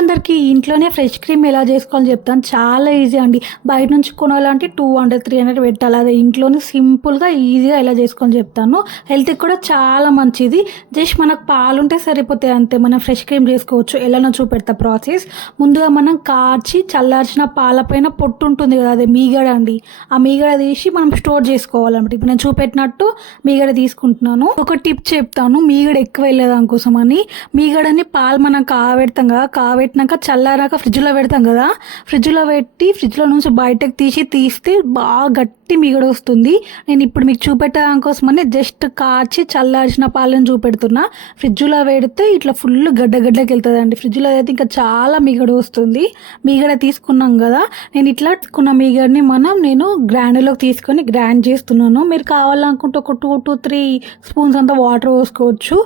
అందరికీ ఇంట్లోనే fresh cream ఎలా చేసుకోవాలో చెప్తాను. చాలా ఈజీ అండి. బయట నుంచి కొనాలంటే టూ హండ్రెడ్ త్రీ హండ్రెడ్ పెట్టాలి. అదే ఇంట్లోనే సింపుల్గా ఈజీగా ఎలా చేసుకోవాలో చెప్తాను. హెల్త్కి కూడా చాలా మంచిది. జస్ట్ మనకు పాలు ఉంటే సరిపోతాయి అంతే. మనం ఫ్రెష్ క్రీమ్ చేసుకోవచ్చు. ఎలానో చూపెడతా ప్రాసెస్ ముందుగా మనం కాచి చల్లార్చిన పాలపైన పొట్టు ఉంటుంది కదా అదే మీగడ అండి. ఆ మీగడ తీసి మనం స్టోర్ చేసుకోవాలన్నమాట. ఇప్పుడు నేను చూపెట్టినట్టు మీగడ తీసుకుంటున్నాను. ఒక టిప్ చెప్తాను. మీగడ ఎక్కువ వెళ్ళేదాని కోసం అని. మీగడని పాలు మనం కావెడతాం కదా పెట్టినాక చల్లారాక ఫ్రిడ్జ్లో పెడతాం కదా ఫ్రిడ్జ్లో పెట్టి ఫ్రిడ్జ్లో నుంచి బయటకు తీసి తీస్తే బాగా గట్టి మిగడ వస్తుంది. నేను ఇప్పుడు మీకు చూపెట్టడం కోసమని జస్ట్ కాచి చల్లార్చిన పాలను చూపెడుతున్నా. ఫ్రిడ్జ్లో పెడితే ఇట్లా ఫుల్ గడ్డగడ్డకి వెళ్తుందండి. ఫ్రిడ్జ్లో అయితే ఇంకా చాలా మిగడ వస్తుంది. మిగడ తీసుకున్నాం కదా నేను ఇట్లా తీసుకున్న మిగడిని మనం నేను గ్రైండర్లోకి తీసుకొని గ్రైండ్ చేస్తున్నాను. మీరు కావాలనుకుంటే ఒక టూ టు త్రీ స్పూన్స్ అంతా వాటర్ పోసుకోవచ్చు.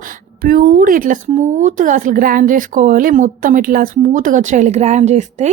ప్యూర్ ఇట్లా స్మూత్గా అసలు గ్రైండ్ చేసుకోవాలి. మొత్తం ఇట్లా స్మూత్గా వచ్చేయాలి గ్రైండ్ చేస్తే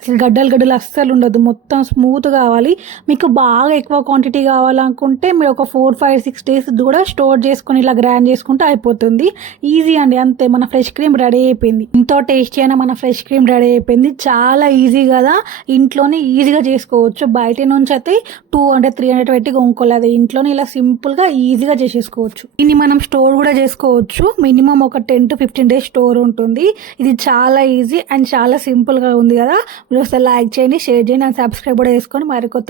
అసలు గడ్డలు గడ్డలు అస్సలు ఉండదు. మొత్తం స్మూత్ కావాలి. మీకు బాగా ఎక్కువ క్వాంటిటీ కావాలనుకుంటే మీరు ఒక ఫోర్ ఫైవ్ సిక్స్ డేస్ కూడా స్టోర్ చేసుకొని ఇలా గ్రైండ్ చేసుకుంటే అయిపోతుంది. ఈజీ అండి. అంతే. మన ఫ్రెష్ క్రీమ్ రెడీ అయిపోయింది. ఎంతో టేస్టీ అయినా మన ఫ్రెష్ క్రీమ్ రెడీ అయిపోయింది. చాలా ఈజీ కదా. ఇంట్లోనే ఈజీగా చేసుకోవచ్చు. బయట నుంచి అయితే టూ హండ్రెడ్ త్రీ హండ్రెడ్ పెట్టి కొనుక్కోలేదు ఇంట్లోనే ఇలా సింపుల్గా ఈజీగా చేసేసుకోవచ్చు. దీన్ని మనం స్టోర్ కూడా చేసుకోవచ్చు. మినిమం ఒక ten to fifteen days store ఉంటుంది. ఇది చాలా ఈజీ అండ్ చాలా సింపుల్గా ఉంది కదా. మీరు ఒకసారి లైక్ చేయండి షేర్ చేయండి అండ్ సబ్స్క్రైబ్ కూడా చేసుకొని మరి కొత్త